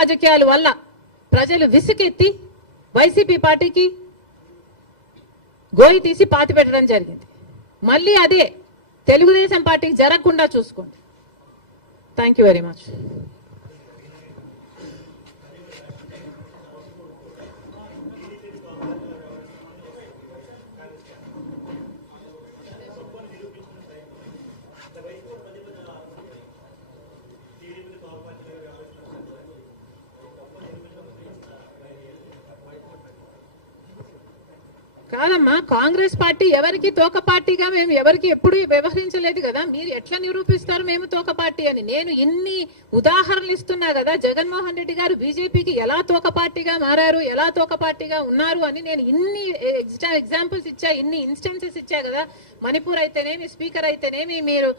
రాజకీయాల వల్ల ప్రజలు విసుకెత్తి వైసీపీ పార్టీకి గోయి తీసి పాతి పెట్టడం జరిగింది. మళ్ళీ అదే తెలుగుదేశం పార్టీకి జరగకుండా చూసుకోండి. Thank you very much. కాదమ్మా, కాంగ్రెస్ పార్టీ ఎవరికి తోక పార్టీగా మేము ఎవరికి ఎప్పుడు వ్యవహరించలేదు కదా. మీరు ఎట్లా నిరూపిస్తారు మేము తోక పార్టీ అని? నేను ఇన్ని ఉదాహరణలు ఇస్తున్నా కదా. జగన్మోహన్ రెడ్డి గారు బీజేపీకి ఎలా తోక పార్టీగా మారారు, ఎలా తోక పార్టీగా ఉన్నారు అని నేను ఇన్ని ఎగ్జాంపుల్స్ ఇచ్చా, ఇన్ని ఇన్స్టెన్సెస్ ఇచ్చా కదా. మణిపూర్ అయితేనేమి, స్పీకర్ అయితేనేమి, మీరు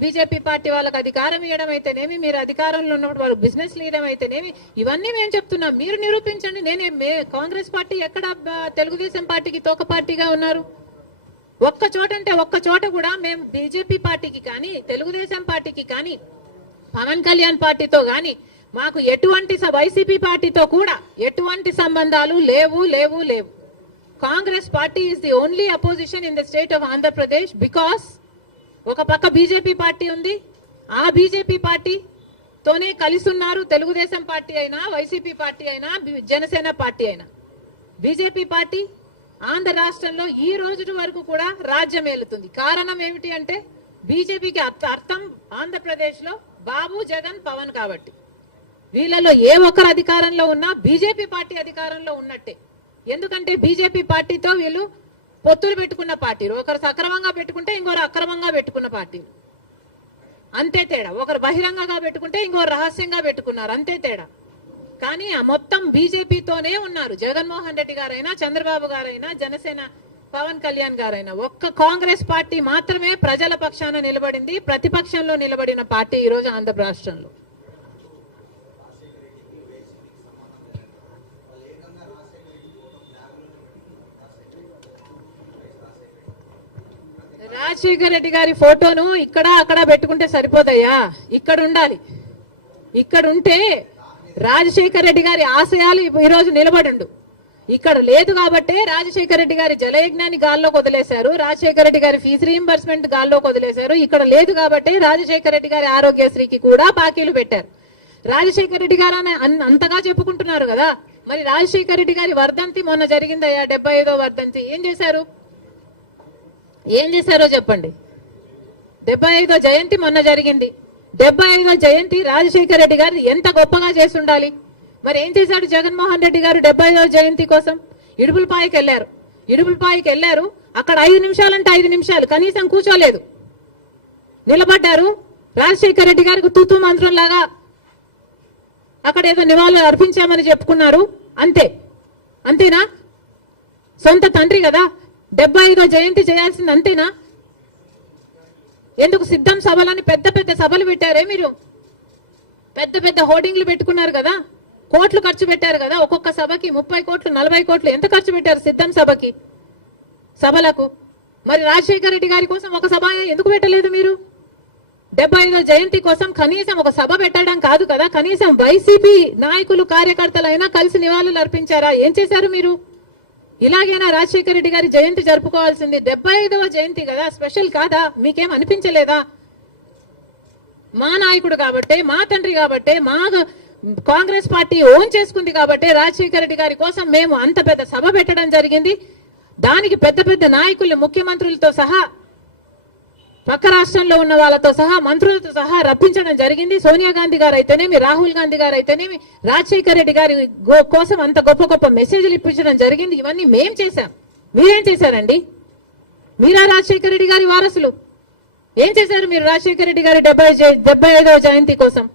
బీజేపీ పార్టీ వాళ్ళకి అధికారం ఇవ్వడం అయితేనేమి, మీరు అధికారంలో ఉన్నప్పుడు వాళ్ళు బిజినెస్ లీడర్ అయితేనేమి, ఇవన్నీ మేము చెప్తున్నాం. మీరు నిరూపించండి. కాంగ్రెస్ పార్టీ ఎక్కడ తెలుగుదేశం పార్టీకి తోక పార్టీగా ఉన్నారు? ఒక్క చోట అంటే ఒక్క చోట కూడా మేము బీజేపీ పార్టీకి కానీ, తెలుగుదేశం పార్టీకి కానీ, పవన్ కళ్యాణ్ పార్టీతో కానీ మాకు ఎటువంటి వైసీపీ పార్టీతో కూడా ఎటువంటి సంబంధాలు లేవు లేవు లేవు. Congress party is the only opposition in the state of Andhra Pradesh. Because ఒక పక్క బీజేపీ పార్టీ ఉంది, ఆ బీజేపీ పార్టీతోనే కలిసి ఉన్నారు తెలుగుదేశం పార్టీ అయినా, వైసీపీ పార్టీ అయినా, జనసేన పార్టీ అయినా. బీజేపీ పార్టీ ఆంధ్ర రాష్ట్రంలో ఈ రోజు వరకు కూడా రాజ్యం ఏలుతుంది. కారణం ఏమిటి అంటే బీజేపీకి అర్థం ఆంధ్రప్రదేశ్ లో బాబు, జగన్, పవన్ కాబట్టి. వీళ్ళలో ఏ ఒక్కరు అధికారంలో ఉన్నా బీజేపీ పార్టీ అధికారంలో ఉన్నట్టే. ఎందుకంటే బీజేపీ పార్టీతో వీళ్ళు పొత్తులు పెట్టుకున్న పార్టీలు. ఒకరు సక్రమంగా పెట్టుకుంటే ఇంకొకరు అక్రమంగా పెట్టుకున్న పార్టీలు, అంతే తేడా. ఒకరు బహిరంగంగా పెట్టుకుంటే ఇంకొకరు రహస్యంగా పెట్టుకున్నారు, అంతే తేడా. కానీ ఆ మొత్తం బీజేపీతోనే ఉన్నారు. జగన్మోహన్ రెడ్డి గారైనా, చంద్రబాబు గారైనా, జనసేన పవన్ కళ్యాణ్ గారైనా. ఒక్క కాంగ్రెస్ పార్టీ మాత్రమే ప్రజల పక్షాన నిలబడింది, ప్రతిపక్షంలో నిలబడిన పార్టీ ఈ రోజు ఆంధ్ర రాష్ట్రంలో. రాజశేఖర రెడ్డి గారి ఫోటోను ఇక్కడ అక్కడ పెట్టుకుంటే సరిపోదయ్యా, ఇక్కడ ఉండాలి. ఇక్కడ ఉంటే రాజశేఖర రెడ్డి గారి ఆశయాలు ఈరోజు నిలబడిండు. ఇక్కడ లేదు కాబట్టే రాజశేఖర రెడ్డి గారి జలయజ్ఞాన్ని గాల్లోకి వదిలేశారు, రాజశేఖర రెడ్డి గారి ఫీజు రీయింబర్స్మెంట్ గాల్లోకి వదిలేశారు. ఇక్కడ లేదు కాబట్టి రాజశేఖర రెడ్డి గారి ఆరోగ్యశ్రీకి కూడా బాకీలు పెట్టారు. రాజశేఖర రెడ్డి గారు అంతగా చెప్పుకుంటున్నారు కదా. మరి రాజశేఖర రెడ్డి గారి వర్ధంతి మొన్న జరిగిందయ్యా, 75వ వర్ధంతి. ఏం చేశారో చెప్పండి. 75వ జయంతి మొన్న జరిగింది. 75వ జయంతి రాజశేఖర రెడ్డి గారు ఎంత గొప్పగా చేసి ఉండాలి. మరి ఏం చేశాడు జగన్మోహన్ రెడ్డి గారు 75వ జయంతి కోసం? ఇడుపులపాయకి వెళ్ళారు. అక్కడ 5 నిమిషాలంటే 5 నిమిషాలు కనీసం కూర్చోలేదు, నిలబడ్డారు. రాజశేఖర రెడ్డి గారికి తూతూ మంత్రం లాగా అక్కడ ఏదో నివాళులు అర్పించామని చెప్పుకున్నారు, అంతేనా? సొంత తండ్రి కదా, 75వ జయంతి చేయాల్సింది, అంతేనా? ఎందుకు సిద్ధం సభలని పెద్ద పెద్ద సభలు పెట్టారే మీరు? పెద్ద పెద్ద హోర్డింగ్లు పెట్టుకున్నారు కదా, కోట్లు ఖర్చు పెట్టారు కదా. ఒక్కొక్క సభకి 30 కోట్లు 40 కోట్లు ఎంత ఖర్చు పెట్టారు సిద్ధం సభలకు? మరి రాజశేఖర రెడ్డి గారి కోసం ఒక సభ ఎందుకు పెట్టలేదు మీరు? 75వ జయంతి కోసం కనీసం ఒక సభ పెట్టడం కాదు కదా, కనీసం వైసీపీ నాయకులు కార్యకర్తలైనా కలిసి నివాళులు అర్పించారా? ఏం చేశారు మీరు? ఇలాగైనా రాజశేఖర రెడ్డి గారి జయంతి జరుపుకోవాల్సింది. 75వ జయంతి కదా, స్పెషల్ కాదా? మీకేం అనిపించలేదా? మా నాయకుడు కాబట్టే, మా తండ్రి కాబట్టే, మా కాంగ్రెస్ పార్టీ ఓన్ చేసుకుంది కాబట్టే రాజశేఖర రెడ్డి గారి కోసం మేము అంత పెద్ద సభ పెట్టడం జరిగింది. దానికి పెద్ద పెద్ద నాయకులు, ముఖ్యమంత్రులతో సహా, పక్క రాష్ట్రంలో ఉన్న వాళ్ళతో సహా, మంత్రులతో సహా రప్పించడం జరిగింది. సోనియా గాంధీ గారు అయితేనేమి, రాహుల్ గాంధీ గారు అయితేనేమి రాజశేఖర రెడ్డి గారి కోసం అంత గొప్ప గొప్ప మెసేజ్లు ఇప్పించడం జరిగింది. ఇవన్నీ మేం చేశాం. మీరేం చేశారండి? మీరా రాజశేఖర రెడ్డి గారి వారసులు? ఏం చేశారు మీరు రాజశేఖర రెడ్డి గారి 75వ జయంతి కోసం?